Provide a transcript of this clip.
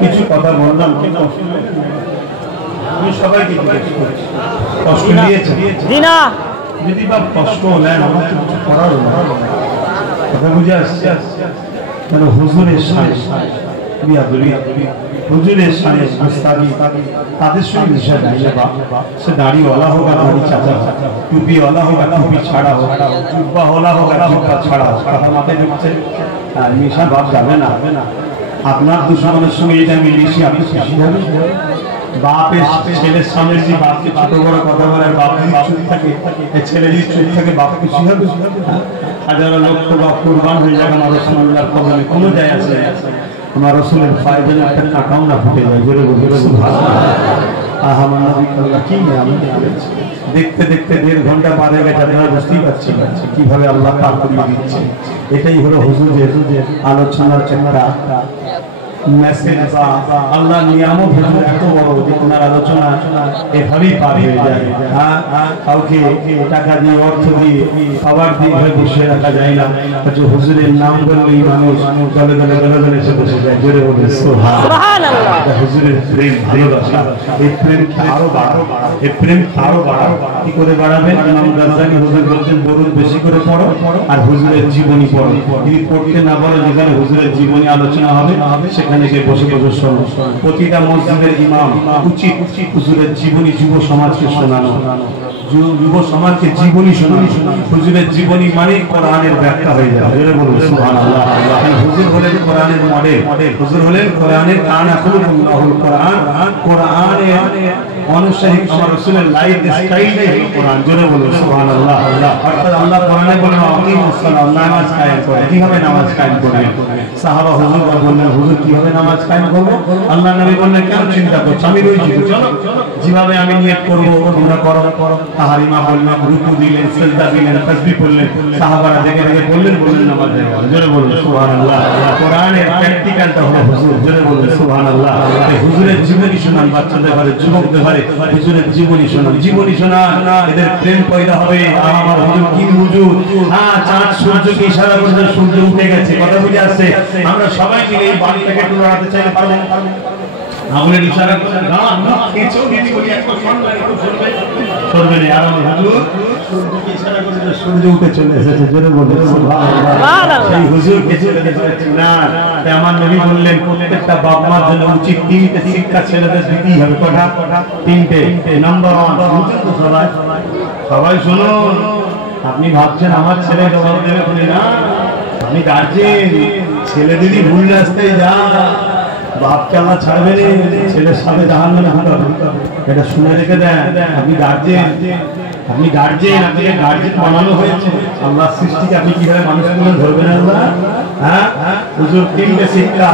কিছু কথা বললাম কিন্তু আমি সবাইকে কষ্ট দিয়েছি দিনা যদি বা কষ্ট নেন আমার কিছু করার কথা বুঝে আসছে মানে হুজুরের সামনে হুজুরের সামনে তাদের সঙ্গে সে দাড়িওয়ালা হোক আর দাড়ি চাচা টুপিওয়ালা হোক আর টুপি ছাড়া হোক জুব্বাওয়ালা হোক আর জুব্বা ছাড়া হোক কথা মাথায় ঢুকছে আর মিশা ভাব যাবে না আপনার দুশ্মনের সঙ্গে এটা মিলিয়েছি আপনি খুশি হবেন বাপের ছেলের সামনে যদি বাপকে ছোট বড় কথা বলে আর বাপ যদি চুপ থাকে ছেলে যদি চুপ থাকে বাপ খুশি হবে হাজারো লক্ষ বাপ কুরবান হয়ে যাবে আমার রসুল্লাহর কদমে কোনো যায় আছে আমার রসুলের পায়ে যেন একটা কাঁটাও না ফুটে যায় জোরে বলে দেখতে দেখতে 1.5 ঘন্টা পার হয়ে গেছে আপনারা বুঝতেই পারছেন কিভাবে আল্লাহ পার করিয়ে দিচ্ছে এটাই হলো হুজুরের আলোচনার একটা মেসেজ বা আল্লাহ নিয়ামত হুজুর এত বড় যে ওনার আলোচনা এভাবেই পার হয়ে যায় কাউকে টাকা দিয়ে অর্থ দিয়ে খাবার দিয়ে ঘরে বসে রাখা যায় না হুজুরের নাম বললেই মানুষ দলে দলে দলে দলে এসে বসে যায় জোরে বলে সুবহানাল্লাহ হুজুরের প্রেম ভালোবাসা এই প্রেম আরো বাড়াও এই প্রেম আরো বাড়াও কি করে বাড়াবেন ইমাম গাজ্জালি হুজুর বলছেন দরুদ বেশি করে পড়ো আর হুজুরের জীবনী পড়ো যদি পড়তে না পারো যেখানে হুজুরের জীবনী আলোচনা হবে সেখানে গিয়ে বসে বসে শোনো প্রতিটা মসজিদের ইমাম উচিত হুজুরের জীবনী যুব সমাজকে শোনানো যুব সমাজকে জীবনী শোনানো হুজুরের জীবনী মানে কোরআনের ব্যাখ্যা হয়ে যায় জোরে বলুন সুবহানাল্লাহ হুজুর হলেন কোরআনের মডেল হুজুর হলেন কোরআনের কানা খুলুল্লাহুল কোরআন কোরআনের অনুসারী আমার রাসূলের লাইফ স্টাইলই হলো কোরআন জোরে বলুন সুবহানাল্লাহ অর্থাৎ আল্লাহ কোরআনে বলেন আকিমুস সালাত নামাজ কায়েম করো কিভাবে নামাজ কায়েম করবে সাহাবা হুজুররা বললেন হুজুর কিভাবে নামাজ কায়েম করব আল্লাহ নবী বললেন কেন চিন্তা করছো আমি রয়েছি চলো যেভাবে আমি নিয়ত করব তোমরা করো তাহরিমা বললেন রুকু দিলেন সিজদা দিলেন তাসবিহ করলেন সাহাবারা দেখে দেখে বললেন নামাজ জোরে বলুন সুবহানাল্লাহ কোরআনের প্র্যাকটিক্যালটা হলো হুজুর জোরে বলুন সুবহানাল্লাহ হুজুরের জীবনী শোনান বাচ্চাদের ঘরে যুবকদের ঘরে হুজুরের জীবনী শোনান এদের প্রেম পয়দা হবে আমার হুজুর কি হুজুর চাঁদ সূর্যকে ইশারা করে সূর্য উঠে গেছে কথা বুঝে আসছে আমরা সবাই মিলে এই বাড়িটাকে একটু লড়াতে চাইলে পারবেন আগুনের ইশারা করে না কিছু যদি বলি একটা সম্মান একটু করবে না আর হুজুর সূর্যকে ইশারা করে সূর্য উঠে চলে এসেছে জোরে বলে সুবহানাল্লাহ সেই হুজুরকে চলে গেছে না তাই আমার নবী বললেন প্রত্যেকটা বাপ মার জন্য উচিত তিনটে শিক্ষা ছেলেদের দিতেই হবে কটা তিনটে নাম্বার 1 সবাই শুনুন আপনি ভাবছেন আমার ছেলে জবাব দেবে বলে না আপনি গার্জেন ছেলে যদি ভুল রাস্তায় যায় বাপকে আল্লাহ ছাড়বে না, ছেলের সাথে জাহান্নামে ঢুকাবে। এটা শুনে রেখে দেন। আপনি গার্জেন, আপনাকে গার্জেন বানানো হয়েছে। আল্লাহর সৃষ্টিকে আপনি কিভাবে মানুষ করে ধরবেন আল্লাহ? হ্যাঁ হুজুর 3টে শিক্ষা